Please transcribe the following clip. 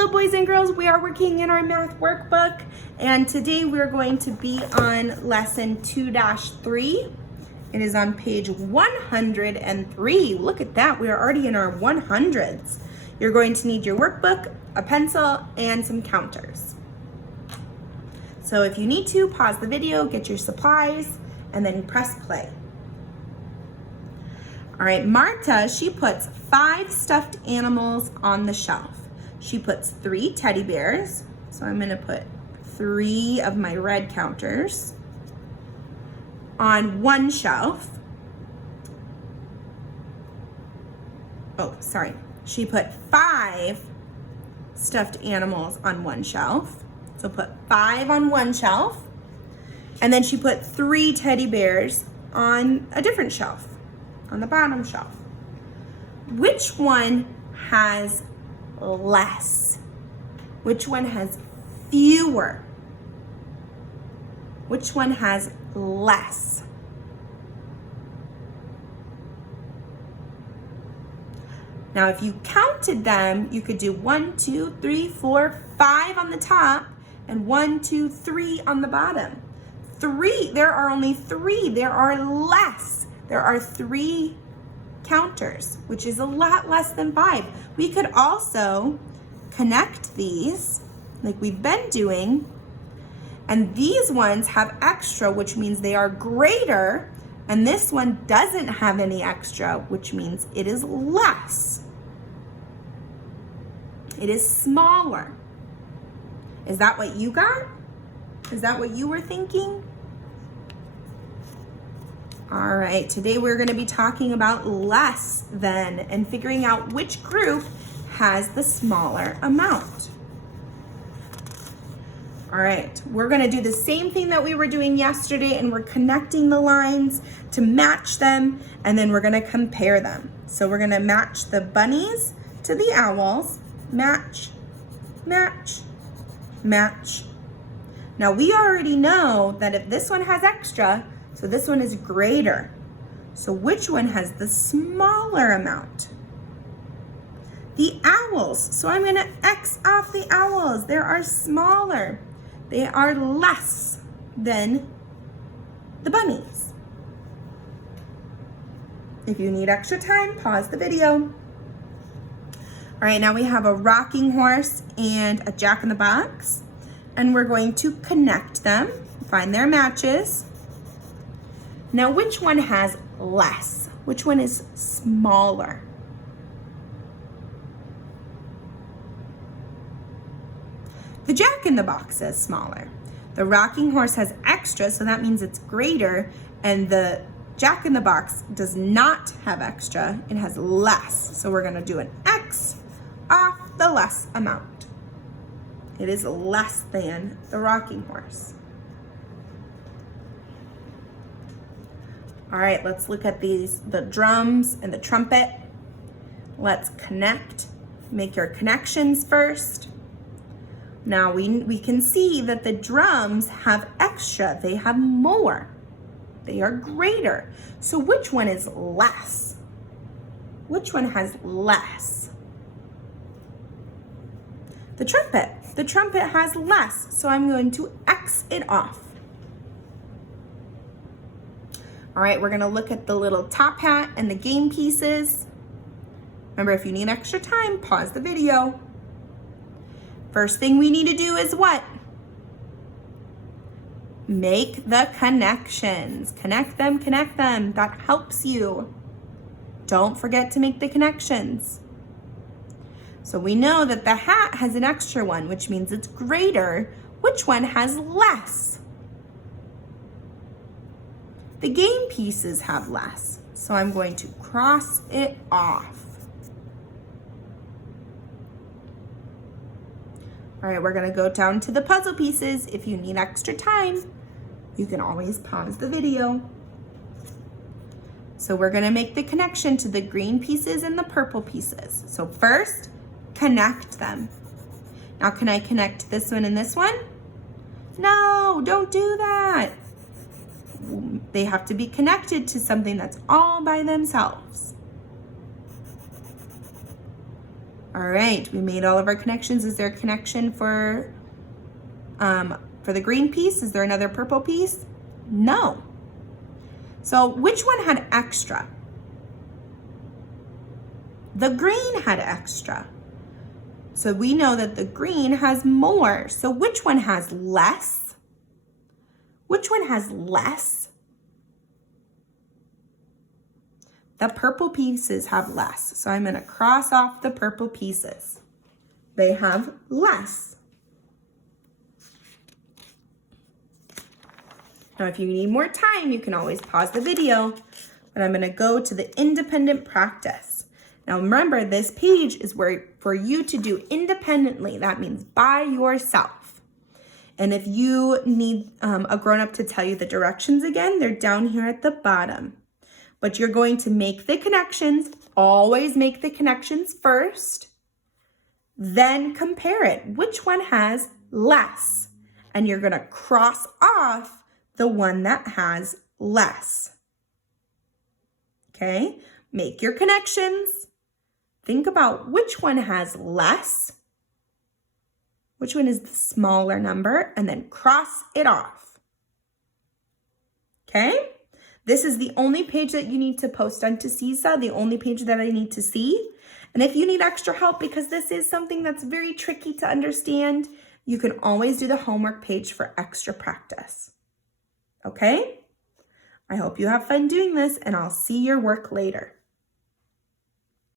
Hello boys and girls, we are working in our math workbook and today we're going to be on lesson 2-3. It is on page 103. Look at that, we are already in our 100s. You're going to need your workbook, a pencil, and some counters. So if you need to, pause the video, get your supplies, and then press play. All right, Marta, she puts 5 stuffed animals on the shelf. She puts 3 teddy bears. So I'm gonna put 3 of my red counters on one shelf. Oh, sorry. She put 5 stuffed animals on one shelf. So put 5 on one shelf. And then she put 3 teddy bears on a different shelf, on the bottom shelf. Which one has less? Which one has fewer? Which one has less? Now, if you counted them, you could do 1, 2, 3, 4, 5 on the top and 1, 2, 3 on the bottom. 3, there are only 3. There are less. There are 3 counters, which is a lot less than 5. We could also connect these like we've been doing, and these ones have extra, which means they are greater, and this one doesn't have any extra, which means it is less. It is smaller. Is that what you got? Is that what you were thinking? All right, today we're gonna be talking about less than and figuring out which group has the smaller amount. All right, we're gonna do the same thing that we were doing yesterday, and we're connecting the lines to match them, and then we're gonna compare them. So we're gonna match the bunnies to the owls. Match, match, match. Now we already know that if this one has extra, so this one is greater. So which one has the smaller amount? The owls. So I'm gonna X off the owls. They are smaller. They are less than the bunnies. If you need extra time, pause the video. All right, now we have a rocking horse and a jack-in-the-box, and we're going to connect them, find their matches. Now, which one has less? Which one is smaller? The jack-in-the-box is smaller. The rocking horse has extra, so that means it's greater, and the jack-in-the-box does not have extra, it has less. So we're gonna do an X off the less amount. It is less than the rocking horse. All right, let's look at the drums and the trumpet. Let's connect, make your connections first. Now we can see that the drums have extra, they have more, they are greater. So which one is less? Which one has less? The trumpet has less, so I'm going to X it off. All right, we're gonna look at the little top hat and the game pieces. Remember, if you need extra time, pause the video. First thing we need to do is what? Make the connections. Connect them, connect them. That helps you. Don't forget to make the connections. So we know that the hat has an extra one, which means it's greater. Which one has less? The game pieces have less, so I'm going to cross it off. All right, we're gonna go down to the puzzle pieces. If you need extra time, you can always pause the video. So we're gonna make the connection to the green pieces and the purple pieces. So first, connect them. Now, can I connect this one and this one? No, don't do that. They have to be connected to something that's all by themselves. All right, we made all of our connections. Is there a connection for the green piece? Is there another purple piece? No. So which one had extra? The green had extra. So we know that the green has more. So which one has less? Which one has less? The purple pieces have less. So I'm going to cross off the purple pieces. They have less. Now, if you need more time, you can always pause the video, but I'm going to go to the independent practice. Now, remember, this page is where for you to do independently. That means by yourself. And if you need a grown-up to tell you the directions again, they're down here at the bottom. But you're going to make the connections. Always make the connections first. Then compare it. Which one has less? And you're going to cross off the one that has less. Okay? Make your connections. Think about which one has less. Which one is the smaller number? And then cross it off. Okay? This is the only page that you need to post onto Seesaw, the only page that I need to see. And if you need extra help, because this is something that's very tricky to understand, you can always do the homework page for extra practice. Okay? I hope you have fun doing this, and I'll see your work later.